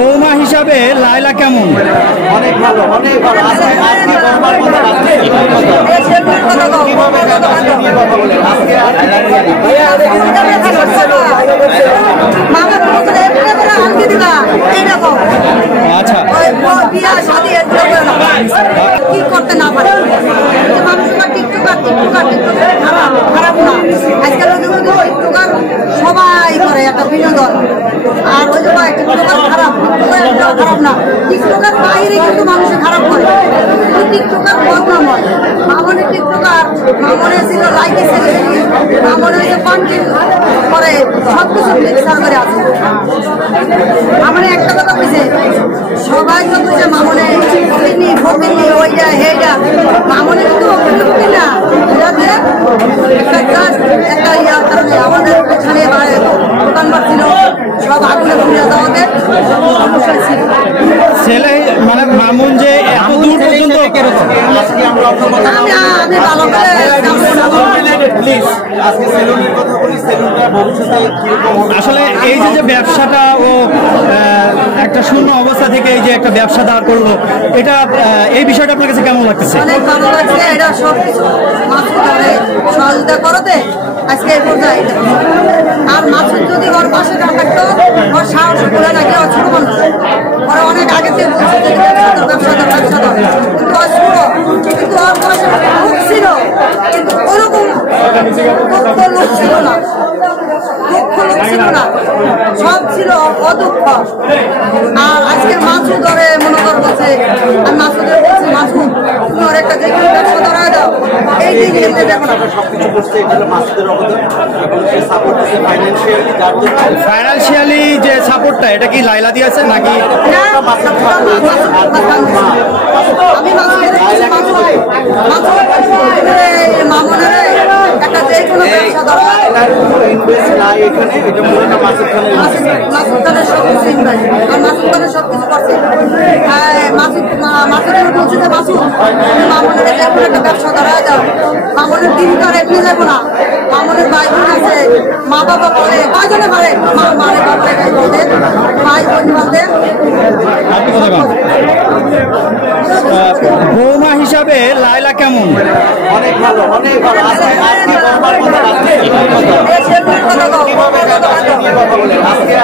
বৌমা হিসাবে লায়লা কেমন? অনেক ভালো, অনেক ভালো। আজকে বৌমার কথা আজকে আচ্ছা, কি করতে না পারে মানুষরা টিকটকার খারাপ না। আজকাল টিকটকার সবাই করে একটা বিনোদন, আর ওই যে টিকটকার খারাপ না। টিকটকার বাইরে কিন্তু মানুষের খারাপ করে, টিকটকার বদনাম হয়। মামনের টিকটকার মামনে ছিল লাইকে ছেলে, মামনে যে কন্টেন্ট করে সবকিছু মিক্সার করে আছে। মামনে একটা কথা বলছে, সবাই তো বুঝে মামনে ফকিনি ওইটা হেটা, মামনে কিন্তু ফকিনি না, একটা ইয়ার কারণে আমাদের এখানে দোকানপাট ছিল সব আগুনে ঘুরে যাওয়াতে সমস্যা ছিল। ছেলে মানে মামুন যে এত দূর পর্যন্ত আমি ভালো করে আসলে এই যে ব্যবসাটা ও একটা শূন্য অবস্থা থেকে এই যে একটা ব্যবসা দাঁড় করলো, এটা এই বিষয়টা আপনার কাছে কেমন লাগতেছে? অনেক ভালো লাগছে। এটা সবকিছু সহযোগিতা করতে আজকে এই পর্যায়ে। আর মাসুদ যদি ওর পাশে না থাকতো, ওর সাহস করে নাকি ওর ছোট মানুষ, ওরা অনেক আগে থেকে বলছে যে ব্যবসাদার কিন্তু ওর ছোট, কিন্তু ওর পাশে লোক ছিল, কিন্তু ওরকম লোক ছিল না, দুঃখ লোক ছিল না, সব ছিল অদুঃখ। আর আজকে মাসুদ ধরে মনে কর বলছে, আর মাসুদের বলছে মাসুদ তুমি ওর একটা যে কোনো ব্যবসা ধরা দাও, এই দিকে এমনি দেখো না। সবকিছু করছে, এটা হলো মাসুদের অবদান এবং সে সাপোর্ট দিচ্ছে ফাইন্যান্সিয়ালি। যার জন্য ফাইন্যান্সিয়ালি যে সাপোর্টটা, এটা কি লায়লা দিয়েছে নাকি? আমি মামনের একটা যে কোনো ব্যবসা ধরা ইনভেস্ট নাই এখানে, এটা পুরোটা মাসুদ খানের মাসুদ খানের সবকিছু ইনভেস্ট, আর মাসুদ খানের সবকিছু করছে। মাসুদের বলছে যে মাসুদ মামনের যে কোনো একটা ব্যবসা ধরা যাও, মামনের দিন তার এমনি যাবো না। মামনের ভাই বোন আছে, মা বাবা বলে কয়জনে পারে, মা মারে বাবা বলতে, ভাই বোন বলতে। বৌমা হিসাবে লায়লা কেমন? অনেক ভালো, অনেক ভালো। আজকে বৌমার কথা আজকে